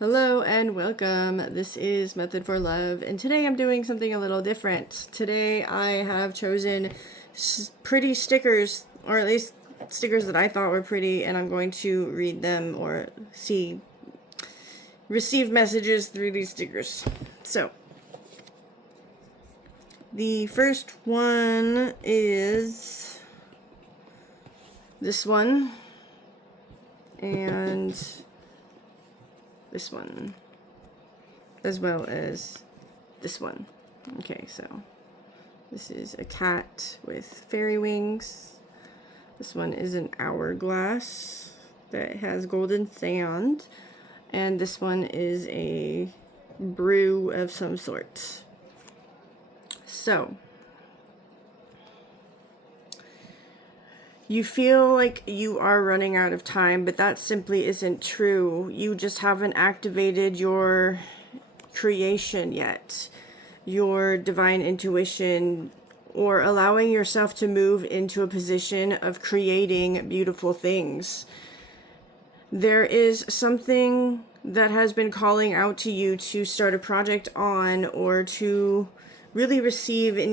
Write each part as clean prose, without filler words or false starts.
Hello and welcome. This is Method for Love, and today I'm doing something a little different. Today I have chosen pretty stickers, or at least stickers that I thought were pretty, and I'm going to read them or receive messages through these stickers. So, the first one is this one, and this one, as well as this one. Okay, so this is a cat with fairy wings. This one is an hourglass that has golden sand. And this one is a brew of some sort. So, you feel like you are running out of time, but that simply isn't true. You just haven't activated your creation yet, your divine intuition, or allowing yourself to move into a position of creating beautiful things. There is something that has been calling out to you to start a project on, or to really receive in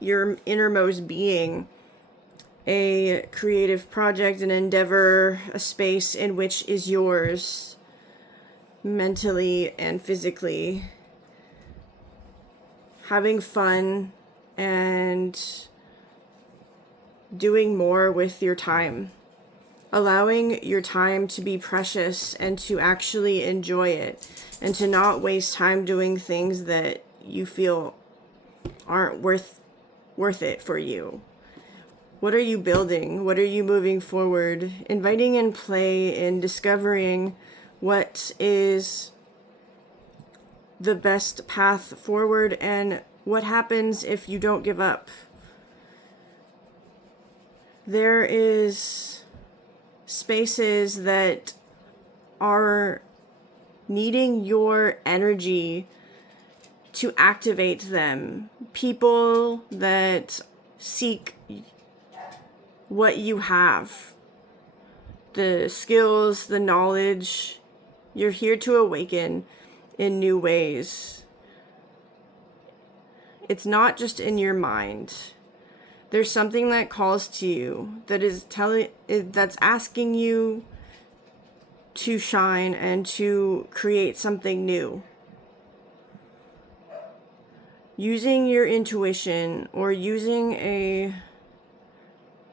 your innermost being a creative project, an endeavor, a space in which is yours mentally and physically. Having fun and doing more with your time. Allowing your time to be precious and to actually enjoy it, and to not waste time doing things that you feel aren't worth it for you. What are you building? What are you moving forward? Inviting in play and discovering what is the best path forward and what happens if you don't give up. There is spaces that are needing your energy to activate them. People that seek what you have, the skills, the knowledge. You're here to awaken in new ways. It's not just in your mind. There's something that calls to you that is that's asking you to shine and to create something new. Using your intuition or using a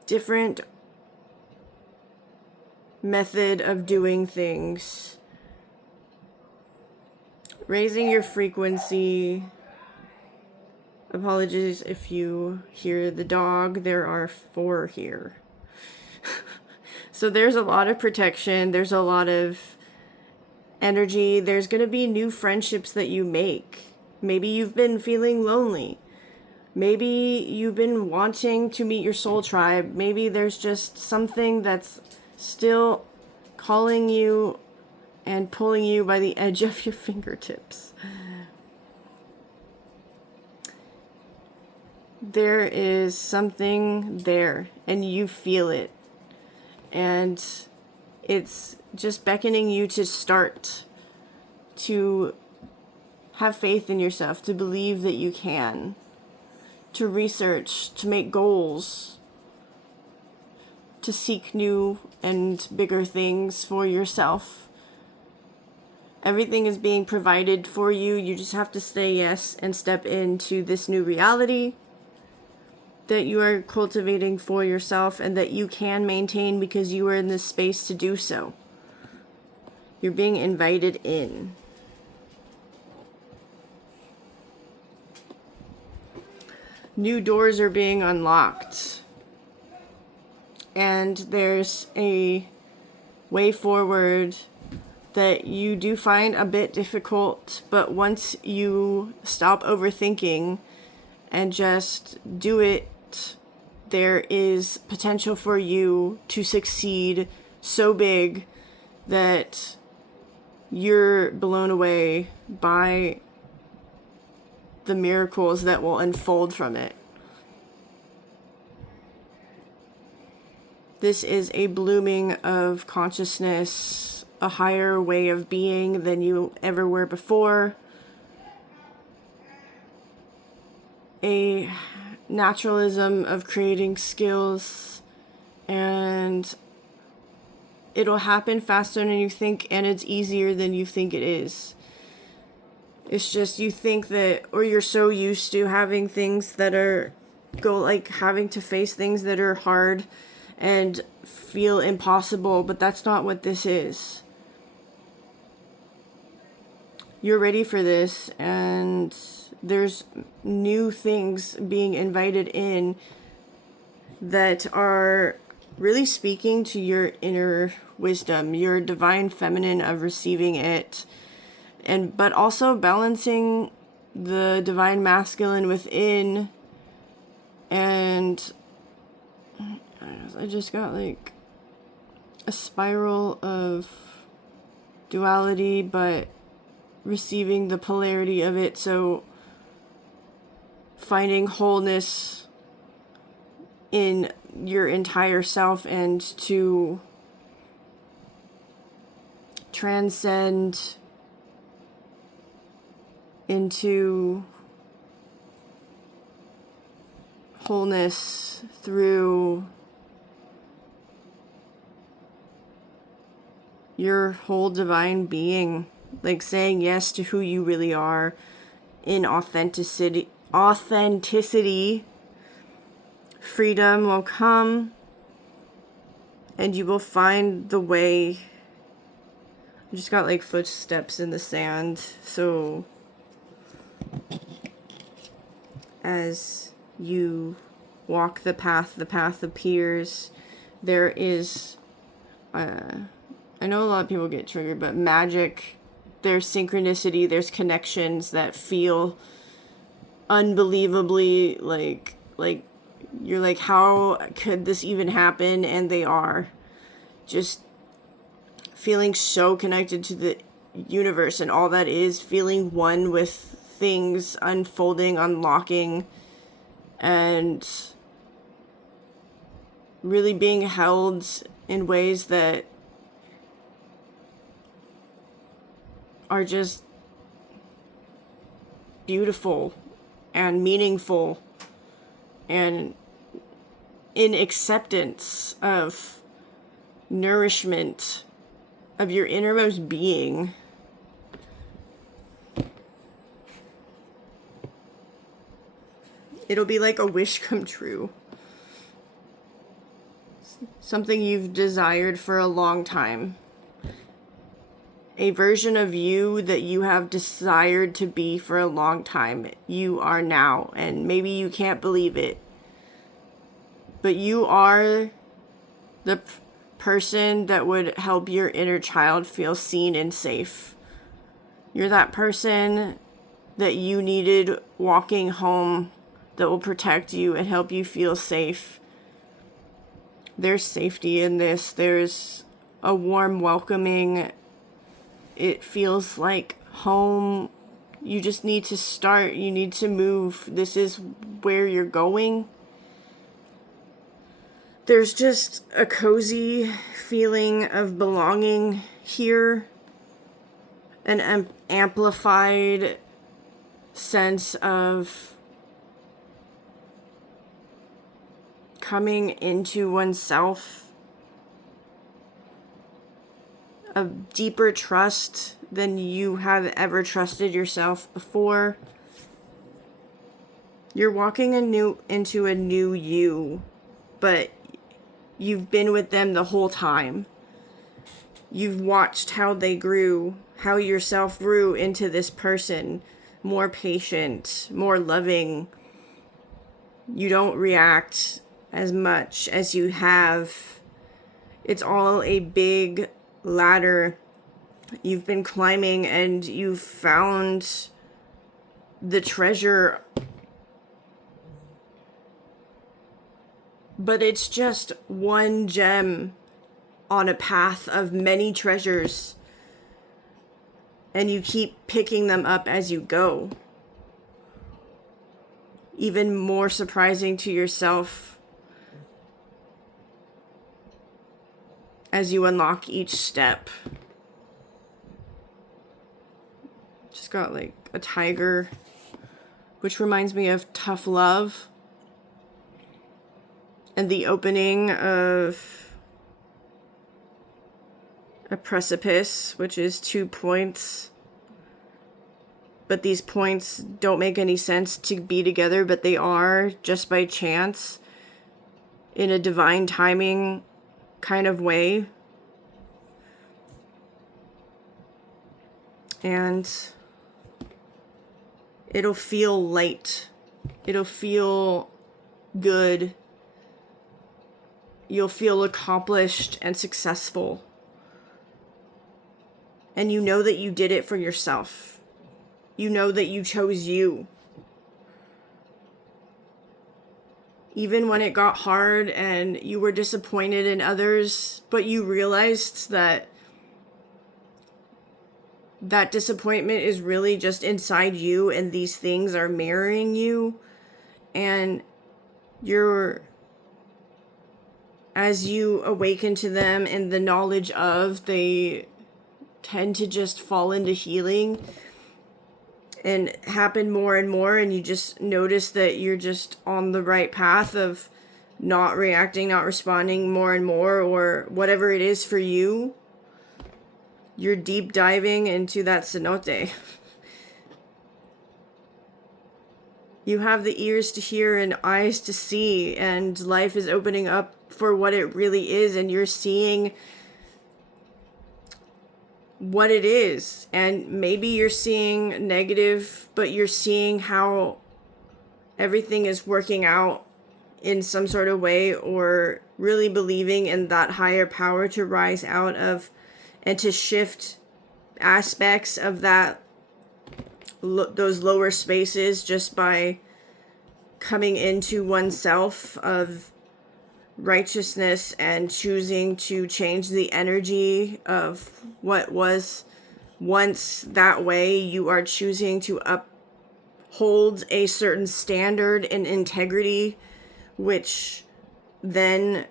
different method of doing things, raising your frequency. Apologies if you hear the dog. There are 4 here. So there's a lot of protection. There's a lot of energy. There's going to be new friendships that you make. Maybe you've been feeling lonely. Maybe you've been wanting to meet your soul tribe. Maybe there's just something that's still calling you and pulling you by the edge of your fingertips. There is something there, and you feel it. And it's just beckoning you to start, to have faith in yourself, to believe that you can, to research, to make goals, to seek new and bigger things for yourself. Everything is being provided for you. You just have to say yes and step into this new reality that you are cultivating for yourself and that you can maintain because you are in this space to do so. You're being invited in. New doors are being unlocked. And there's a way forward that you do find a bit difficult, but once you stop overthinking and just do it, there is potential for you to succeed so big that you're blown away by the miracles that will unfold from it. This is a blooming of consciousness, a higher way of being than you ever were before. A naturalism of creating skills, and it'll happen faster than you think, and it's easier than you think it is. It's just you think that, or you're so used to having things that are having to face things that are hard and feel impossible, but that's not what this is. You're ready for this, and there's new things being invited in that are really speaking to your inner wisdom, your divine feminine of receiving it, but also balancing the divine masculine within. And I just got like a spiral of duality, but receiving the polarity of it. So finding wholeness in your entire self, and to transcend into wholeness through your whole divine being, like saying yes to who you really are in authenticity. Freedom will come, and you will find the way. I just got like footsteps in the sand, so as you walk the path appears. There is, I know a lot of people get triggered, but magic, there's synchronicity, there's connections that feel unbelievably like you're like, how could this even happen? And they are. Just feeling so connected to the universe and all that is, feeling one with things unfolding, unlocking, and really being held in ways that are just beautiful and meaningful, and in acceptance of nourishment of your innermost being. It'll be like a wish come true. Something you've desired for a long time. A version of you that you have desired to be for a long time. You are now, and maybe you can't believe it, but you are the person that would help your inner child feel seen and safe. You're that person that you needed walking home, that will protect you and help you feel safe. There's safety in this. There's a warm welcoming. It feels like home. You just need to start. You need to move. This is where you're going. There's just a cozy feeling of belonging here. An amplified sense of coming into oneself. A deeper trust than you have ever trusted yourself before. You're walking into a new you, but you've been with them the whole time. You've watched how they grew, how yourself grew into this person, more patient, more loving. You don't react as much as you have. It's all a big ladder you've been climbing, and you've found the treasure, but it's just one gem on a path of many treasures, and you keep picking them up as you go. Even more surprising to yourself as you unlock each step. Just got like a tiger, which reminds me of tough love. And the opening of a precipice, which is 2 points. But these points don't make any sense to be together, but they are just by chance in a divine timing kind of way. And it'll feel light. It'll feel good. You'll feel accomplished and successful. And you know that you did it for yourself. You know that you chose you. Even when it got hard and you were disappointed in others, but you realized that that disappointment is really just inside you and these things are mirroring you. And as you awaken to them and the knowledge of, they tend to just fall into healing and happen more and more, and you just notice that you're just on the right path of not reacting, not responding more and more, or whatever it is for you. You're deep diving into that cenote. You have the ears to hear and eyes to see, and life is opening up for what it really is, and you're seeing what it is. And maybe you're seeing negative, but you're seeing how everything is working out in some sort of way, or really believing in that higher power to rise out of and to shift aspects of that those lower spaces just by coming into oneself of righteousness and choosing to change the energy of what was once that way. You are choosing to uphold a certain standard and integrity, which then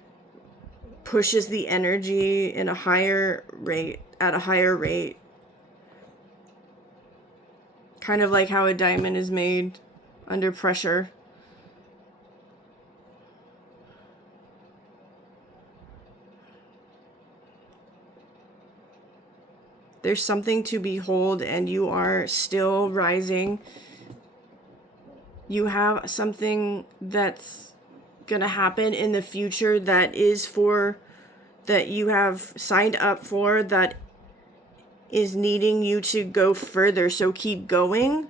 pushes the energy in a higher rate, at a higher rate. Kind of like how a diamond is made under pressure. There's something to behold, and you are still rising. You have something that's gonna happen in the future that you have signed up for, that is needing you to go further. So keep going.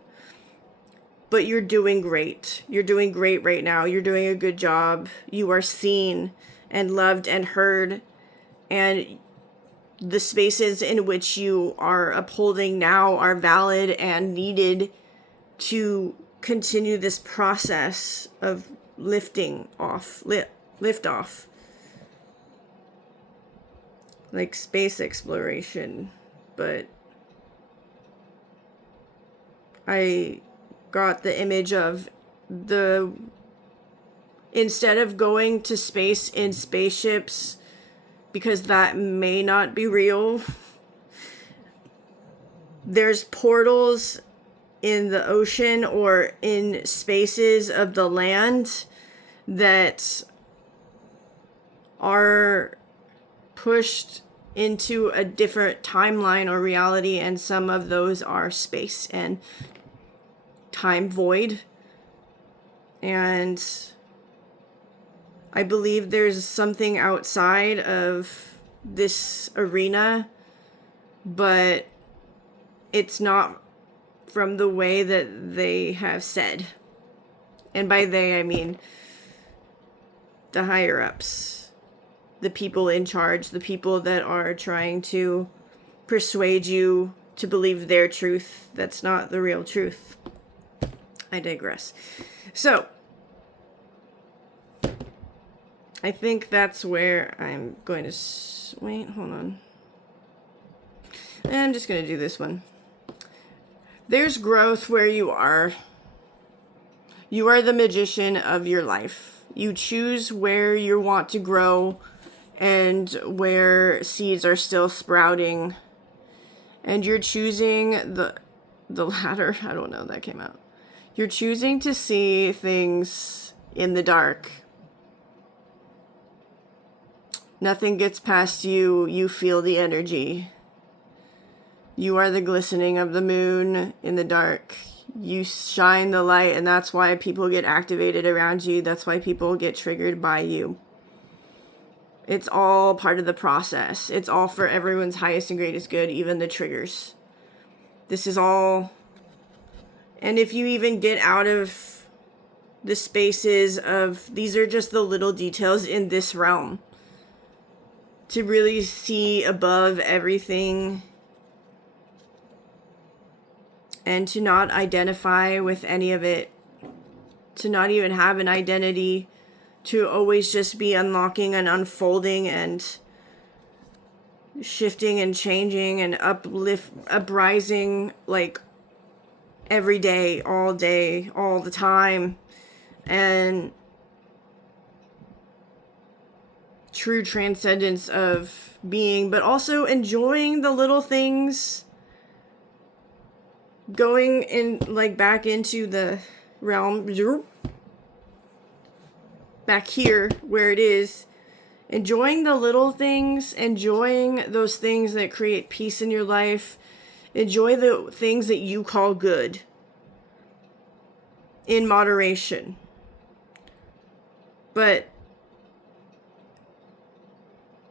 But you're doing great. You're doing great right now. You're doing a good job. You are seen and loved and heard. And the spaces in which you are upholding now are valid and needed to continue this process of lift off. Like space exploration. But I got the image of instead of going to space in spaceships, because that may not be real, there's portals in the ocean or in spaces of the land that are pushed into a different timeline or reality, and some of those are space and time void. And I believe there's something outside of this arena, but it's not from the way that they have said. And by they, I mean the higher ups, the people in charge, the people that are trying to persuade you to believe their truth that's not the real truth. I digress. So, I think that's where I'm going to... wait, hold on. I'm just going to do this one. There's growth where you are. You are the magician of your life. You choose where you want to grow and where seeds are still sprouting. And you're choosing the latter. I don't know, that came out. You're choosing to see things in the dark. Nothing gets past you. You feel the energy. You are the glistening of the moon in the dark. You shine the light, and that's why people get activated around you. That's why people get triggered by you. It's all part of the process. It's all for everyone's highest and greatest good, even the triggers. This is all... And if you even get out of the spaces of... These are just the little details in this realm. To really see above everything... And to not identify with any of it. To not even have an identity. To always just be unlocking and unfolding and shifting and changing and uprising like every day, all the time. And true transcendence of being, but also enjoying the little things. Going in, like, back into the realm, back here where it is, enjoying the little things, enjoying those things that create peace in your life, enjoy the things that you call good in moderation. But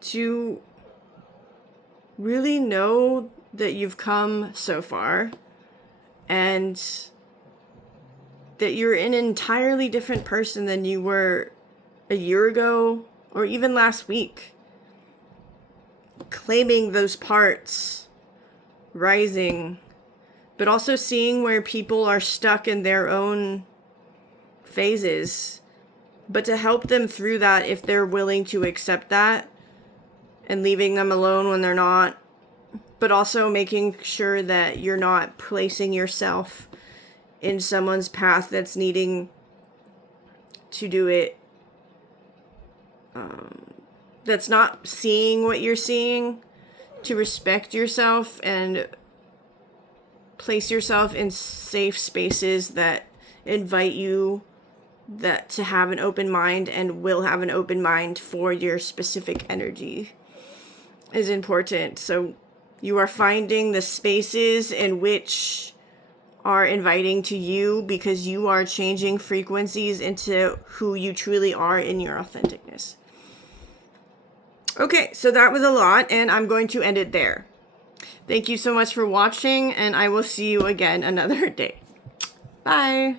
to really know that you've come so far, and that you're an entirely different person than you were a year ago or even last week. Claiming those parts, rising, but also seeing where people are stuck in their own phases, but to help them through that if they're willing to accept that, and leaving them alone when they're not. But also making sure that you're not placing yourself in someone's path that's needing to do it. That's not seeing what you're seeing. To respect yourself and place yourself in safe spaces that invite you that to have an open mind and will have an open mind for your specific energy is important. So you are finding the spaces in which are inviting to you because you are changing frequencies into who you truly are in your authenticness. Okay, so that was a lot, and I'm going to end it there. Thank you so much for watching, and I will see you again another day. Bye.